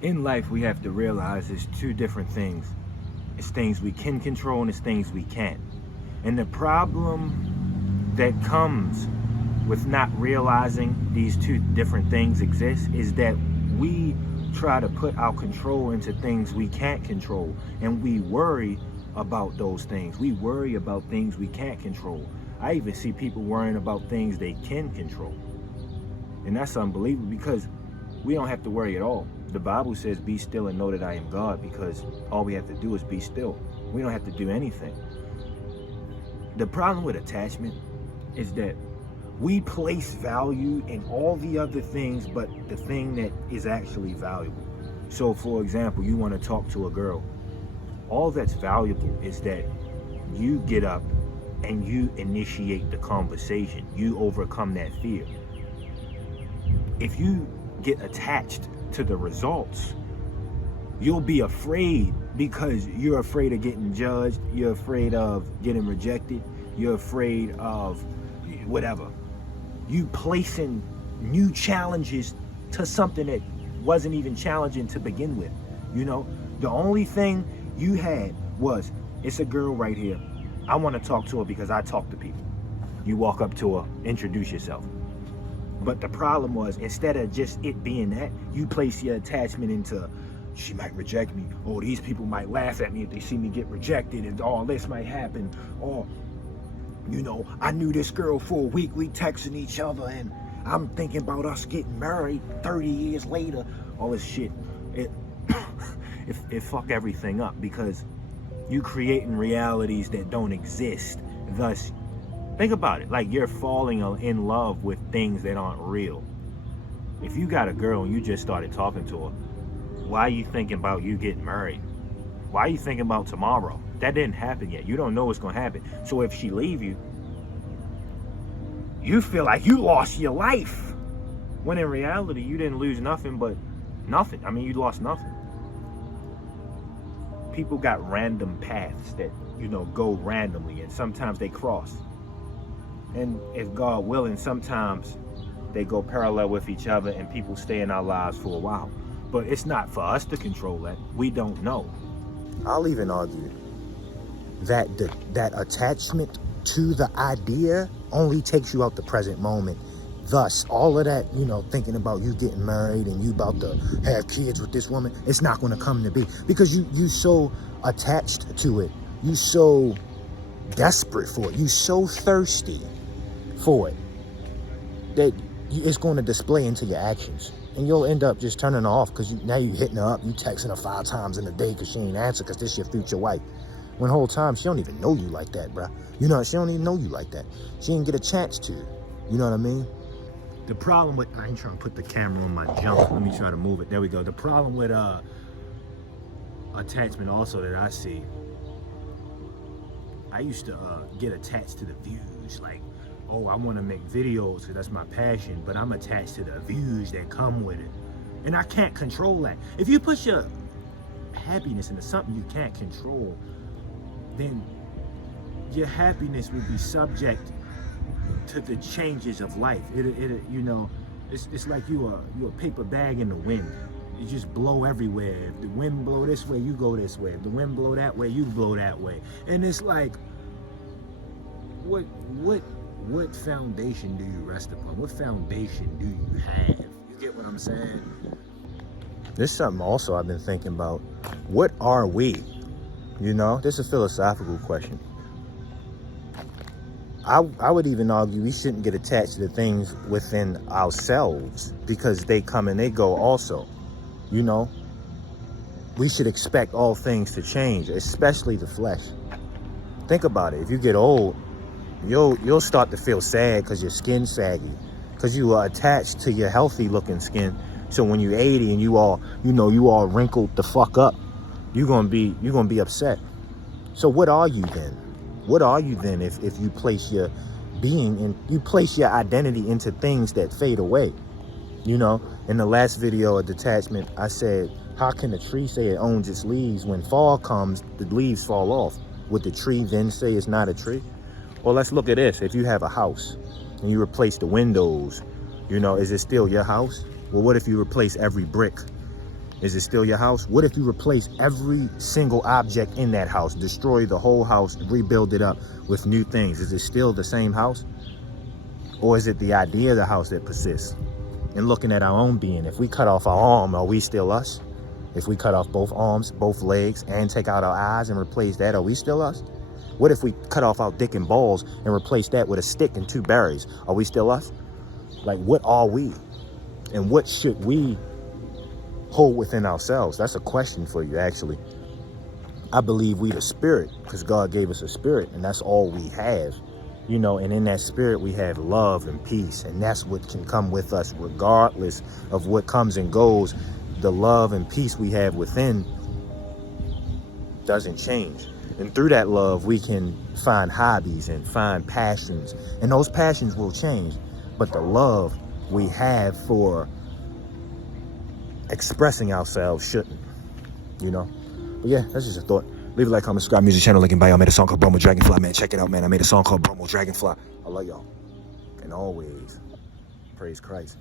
In life, we have to realize there's two different things. It's things we can control and it's things we can't. And the problem that comes with not realizing these two different things exist is that we try to put our control into things we can't control, and we worry about those things. We worry about things we can't control. I even see people worrying about things they can control. And that's unbelievable, because we don't have to worry at all. The Bible says, be still and know that I am God, because all we have to do is be still. We don't have to do anything. The problem with attachment is that we place value in all the other things but the thing that is actually valuable. So for example, you want to talk to a girl. All that's valuable is that you get up and you initiate the conversation. You overcome that fear. If you get attached to the results, you'll be afraid, because you're afraid of getting judged, you're afraid of getting rejected, you're afraid of whatever. You placing new challenges to something that wasn't even challenging to begin with. You know, the only thing you had was, it's a girl right here, I want to talk to her because I talk to people. You walk up to her, introduce yourself. But the problem was, instead of just it being that, you place your attachment into, she might reject me, or these people might laugh at me if they see me get rejected, and all this might happen, or, you know, I knew this girl for a week, we texting each other, and I'm thinking about us getting married 30 years later. All this shit, it fuck everything up, because you creating realities that don't exist. Thus, think about it, like you're falling in love with things that aren't real. If you got a girl and you just started talking to her, why are you thinking about you getting married? Why are you thinking about tomorrow? That didn't happen yet. You don't know what's gonna happen. So if she leave you, you feel like you lost your life. When in reality, you didn't lose nothing but nothing. I mean, you lost nothing. People got random paths that, you know, go randomly, and sometimes they cross. And if God willing, sometimes they go parallel with each other and people stay in our lives for a while. But it's not for us to control that. We don't know. I'll even argue that that attachment to the idea only takes you out the present moment. Thus, all of that, you know, thinking about you getting married and you about to have kids with this woman, it's not going to come to be, because you so attached to it. You so desperate for it. You so thirsty for it that it's going to display into your actions. And you'll end up just turning her off, because now you're hitting her up. You texting her 5 times in a day because she ain't answer, because this your future wife. When the whole time, she don't even know you like that, bruh. You know, she don't even know you like that. She didn't get a chance to. You know what I mean? The problem with, I ain't trying to put the camera on my jump. Let me try to move it. There we go. The problem with attachment also that I see, I used to get attached to the views. Like, oh, I want to make videos because that's my passion, but I'm attached to the views that come with it. And I can't control that. If you put your happiness into something you can't control, then your happiness would be subject to the changes of life. You know, it's like you a paper bag in the wind. You just blow everywhere. If the wind blow this way, you go this way. If the wind blow that way, you blow that way. And it's like, what foundation do you rest upon? What foundation do you have? You get what I'm saying? This is something also I've been thinking about. What are we? You know, this is a philosophical question. I would even argue we shouldn't get attached to the things within ourselves, because they come and they go also. You know, we should expect all things to change, especially the flesh. Think about it. If you get old, you'll start to feel sad because your skin's saggy, because you are attached to your healthy looking skin. So when you're 80 and you all wrinkled the fuck up, you're gonna be upset. So what are you then? What are you then if you place your being and you place your identity into things that fade away? You know, in the last video of Detachment, I said, how can a tree say it owns its leaves when fall comes, the leaves fall off? Would the tree then say it's not a tree? Well, let's look at this. If you have a house and you replace the windows, you know, is it still your house? Well, what if you replace every brick? Is it still your house? What if you replace every single object in that house, destroy the whole house, rebuild it up with new things? Is it still the same house? Or is it the idea of the house that persists? And looking at our own being, if we cut off our arm, are we still us? If we cut off both arms, both legs, and take out our eyes and replace that, are we still us? What if we cut off our dick and balls and replace that with a stick and 2 berries? Are we still us? Like, what are we? And what should we hold within ourselves? That's a question for you, actually. I believe we the spirit, because God gave us a spirit, and that's all we have. You know, and in that spirit, we have love and peace, and that's what can come with us regardless of what comes and goes. The love and peace we have within doesn't change. And through that love, we can find hobbies and find passions. And those passions will change. But the love we have for expressing ourselves shouldn't, you know? But yeah, that's just a thought. Leave a like, comment, subscribe, music channel, link in bio. I made a song called Bromo Dragonfly, man. Check it out, man. I made a song called Bromo Dragonfly. I love y'all. And always, praise Christ.